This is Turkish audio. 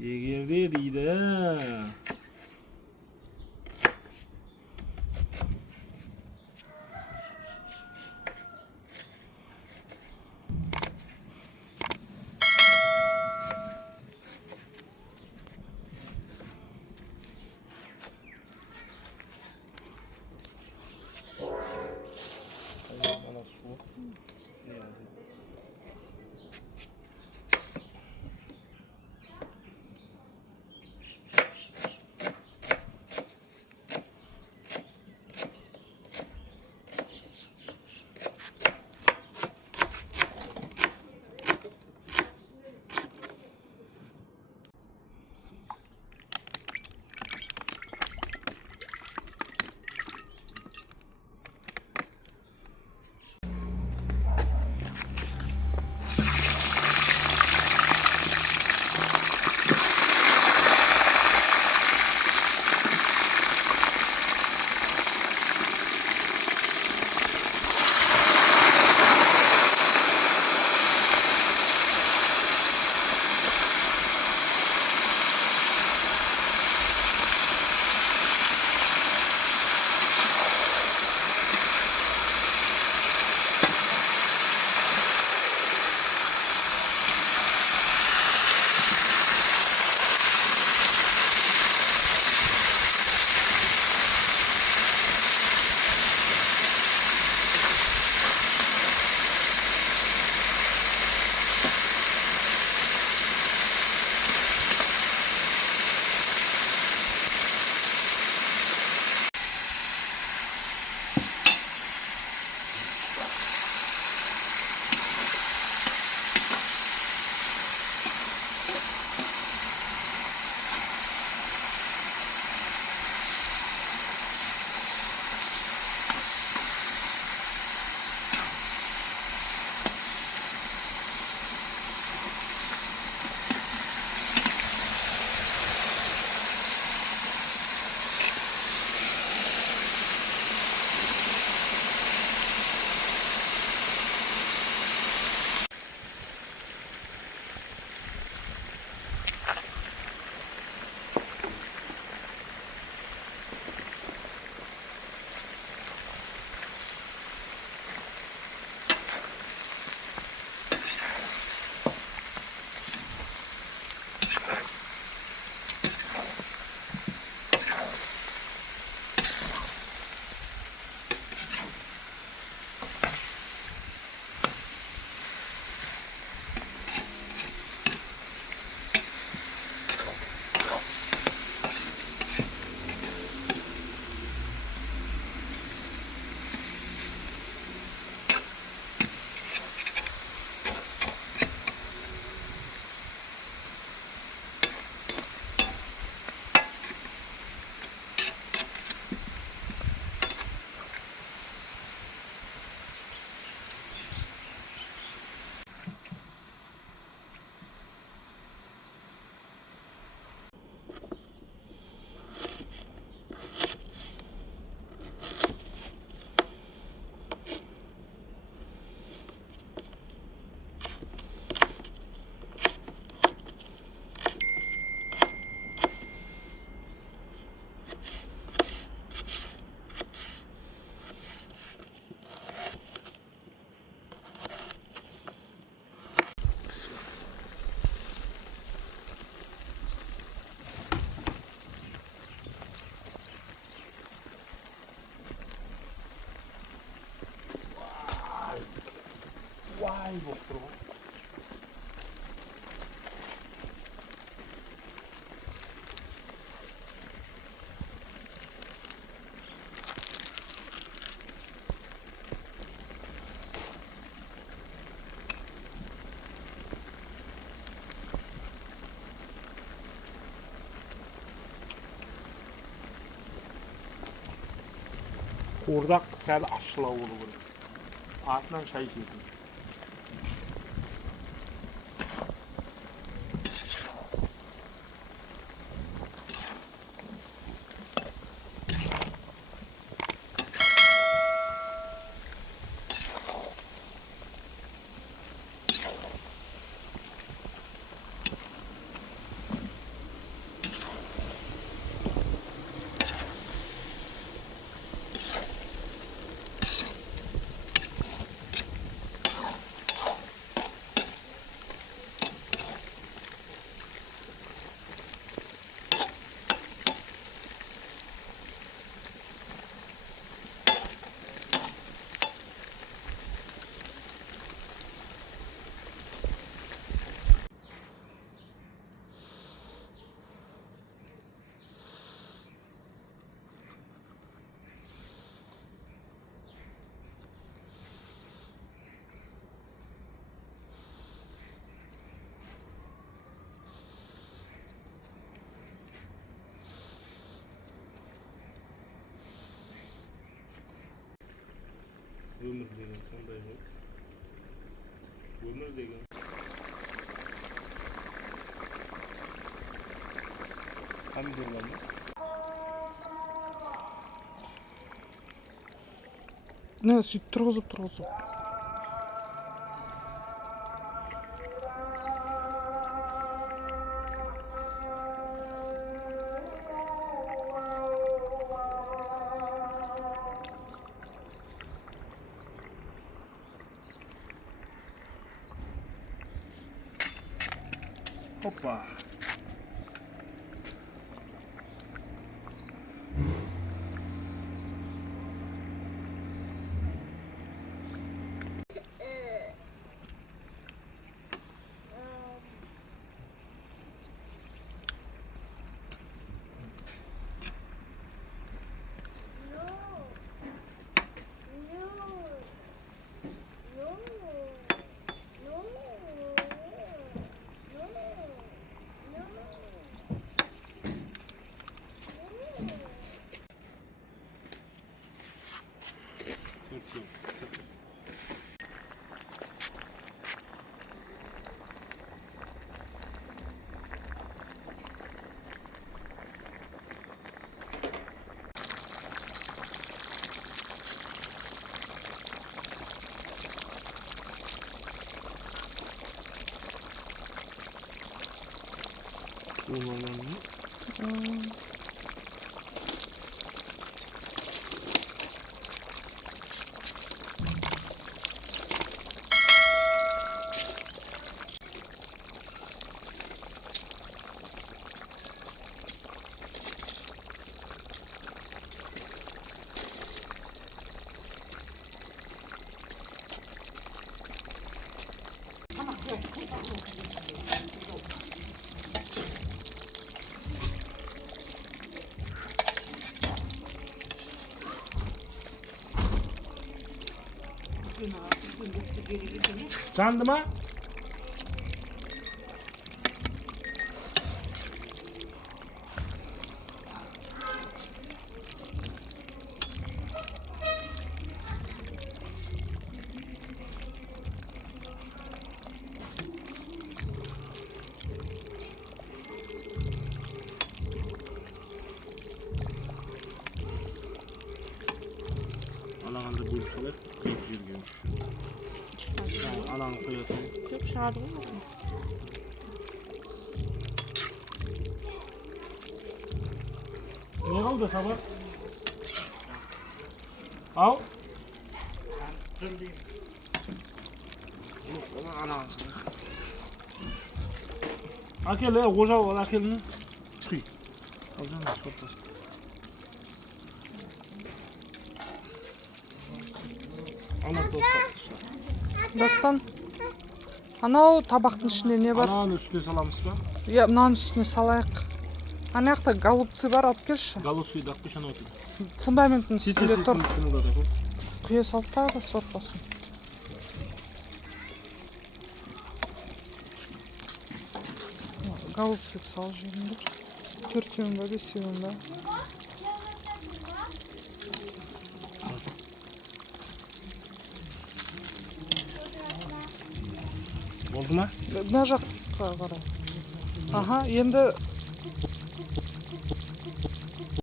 İyi girdi de. Bana su. 아이고 부러워. Kurdak sel aşıla olur. Ardından çay içesin. Ömür деген sonday ғой. Ömür деген. Помидорлар mı? Ne süt turg'uzib. Hoppa. Candı mı? Alağında bölüşüler, jirgönüş. Alağını koyatın. Yok şadı olmadı mı? Ne kaldı sabah? Al. Yok, ona alağısınız. Akel, koca ol, akelini. Tüy. Alacağım da sortasın. Ana sortasın. Дастан, анау табақтың ішінде не бар? Anağın üstüne salamız mı? Ya мынаның үстіне салайық. Ана жақта голубцы бар, алып келші. Galut suyu da kışan otur. Фундаменттің үстінде тұр. Kımıldadı. Құя салып тағы да сорпасын. Голубцы салып жіберіңдер. Төртеуін ба, бесеуін ба? Oldu mu? Мына жаққа қарай. Аха, енді